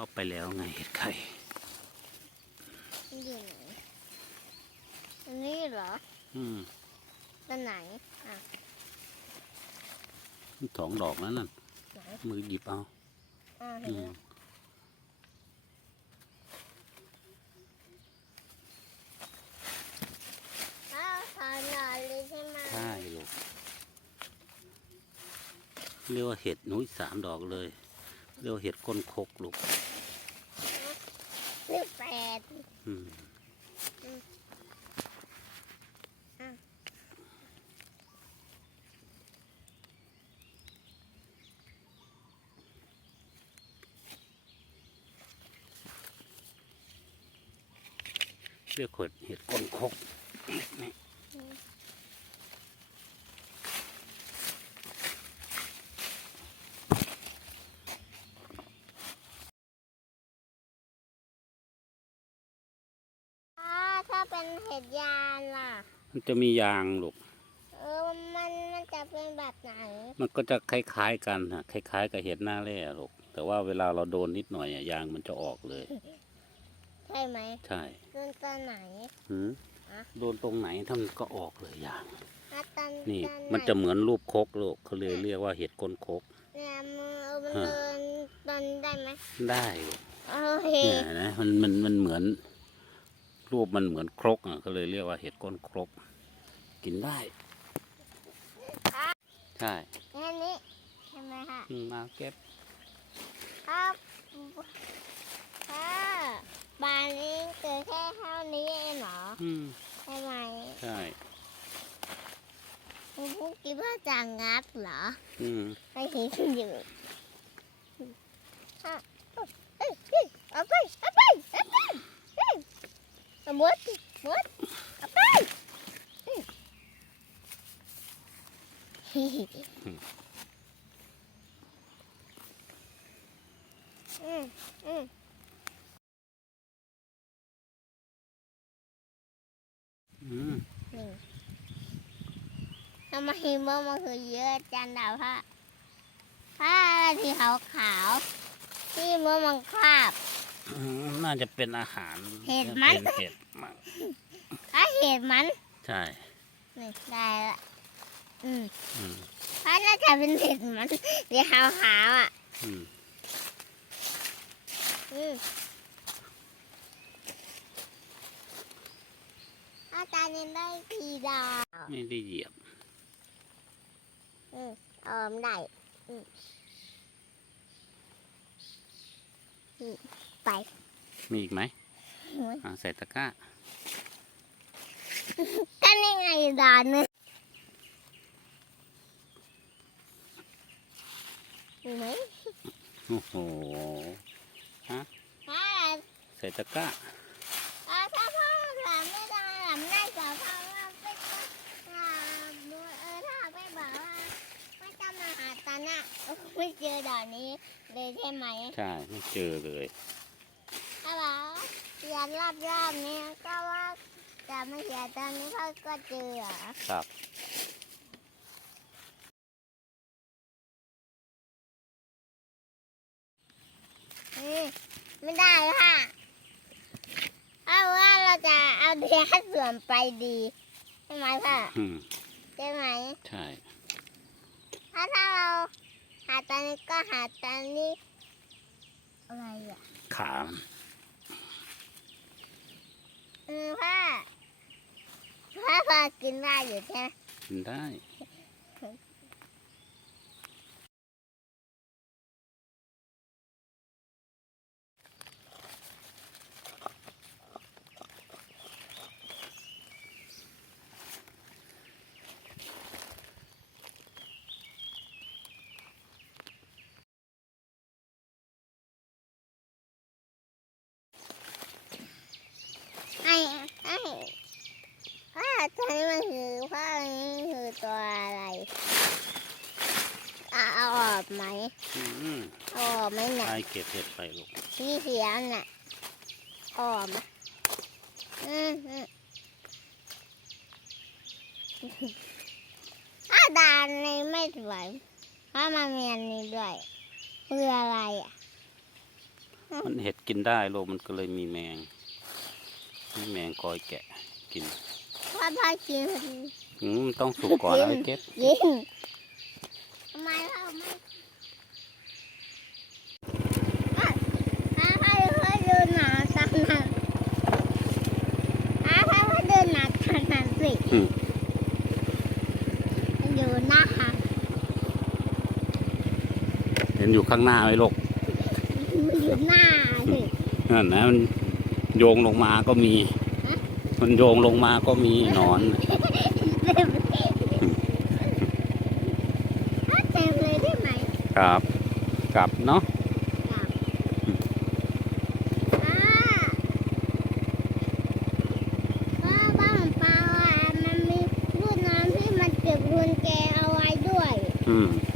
เอาไปแล้วไงเห็ดไข่มันอยู่ไหนอันนี้เหรอ อืมตัวไหน อะ สองดอกแล้วนั่นไหน มือหยิบเอาอ่าเห็อืนมแล้วอ้าวขอหน่อยเลยใช่ไหมใช่ลูกเรียกว่าเห็ดหนุ่ยสามดอกเลย เรียกว่าเห็ดก้นคกลูก เลขแปดอืมเรียกเห็ดเห็ดก้นคกนี่ อ่าถ้า เป็นเห็ดยานล่ะ มันจะมียางลูก เออ มันมันจะเป็นแบบไหน มันก็จะคล้ายๆกันฮะคล้ายๆกับเห็ดหน้าแร่ลูก แต่ว่าเวลาเราโดนนิดหน่อยอะยางมันจะออกเลย ใช่ไหมใช่ต้นตัวไหน หืมอะโดนตรงไหนถ้ามันก็ออกเลยยางอะต้นนี่ต้ไหมันจะเหมือนรูปคกลูกเขาเลยเรียกว่าเห็ดก้นคกเนี่ยมือมันฮะเดินต้นได้ไหมได้ลูกโอเคเนี่ยนะมันมันมันเหมือน รูปมันเหมือนครกอะก็เลยเรียกว่าเห็ดก้นครก กินได้ ใช่แค่นี้ใช่ไหมคะอืมมาเก็บครับค่ะบานนี้เกิดแค่เท่านี้เองเหรออืมใช่ไหมใช่คุณพูดคิดว่าจะงับเหรออืมไม่เห็นอยู่อะเอ้ยเอ้ยเอาไปเอาไปเอาไปเอ้ยเอาห มดหมดเอาไปอืมฮิฮิอืมอืมอืมนี่ทำไมเมื่อมันคือเยอะจังดาวผ้าผ้าอะไรที่ขาวขาวๆที่เมื่อมันคราบอืมน่าจะเป็นอาหารเห็ดมั้ยเป็นเห็ด มั้งถ้าเห็นมันใช่นี่ได้ละอืมอืมถ้าน่าจะเป็นเห็ดมันสีขาวขาวๆอะ อืมอืมอาจารย์ยังได้ทีดาวไม่ได้เหยียบ อืมเออมได้อืมอืมไป มีอีกไหมโอ้ย อ่าใส่ตะกร้า ก็นี่ไงดานนึงมีไหมโอ้โหถ้าใส่ตะกร้า ถ้าถ้าพ่อหลับไม่ได้หลับได้แต่พ่อว่าไม่ต้องอ่าเออถ้าไม่บอกว่าไม่ต้องมาหาตาน่ะไม่เจอดอกนี้เลยใช่ไหมใช่ ไม่เจอเลย ถ้าบอกเรียนรอบรอบๆนี้ก็ว่า จะไม่เสียตอนนี้พ่อก็เจอเหรอครับ อืมไม่ได้ค่ะเพราะว่าเราจะเอาเดียสวมไปดีใช่ไหมพ่ออืมใช่ไหมใช่ถ้าถ้าเราหาตอนนี้ก็หาตอนนี้อะไรอะ ขา อืมพ่อ พ่อพอกินได้อยู่ใช่ไหมกินได้ ไอ้ไอ้พ่อตัวนี้มันคือพ่อนี้คือตัวอะไรเอาเอาออก ไหมอืมเอาออกไหมเนี่ยไปเก็บเห็ดไปลูกสีเขียวน่ะออกไหมอืมอืมถ้าดานนี้ไม่สวยเพราะมันมีอันนี้ด้วยคืออะไรอะ มันเห็ดกินได้โลกมันก็เลยมีแมง มีแมงคอยแกะกินพ่อพ่อกินอืมมันต้องสุกก่อนแล้วไปเก็บกินทำไมเราไม่อะถ้าใครเคยดูหนังสักหนังถ้าใครเคยดูหนังสักห นังสิอืม มันอยู่หน้าค่ะเห็นอยู่ข้างหน้าไหมลูกมันอยู่หน้าสินั่นนะมันโยงลงมาก็มี มันโยงลงมาก็มีหนอน เต็มเลยถ้าเต็มเลยได้ไหม ครับ กลับเนาะ ป้าป้าบ้าน ป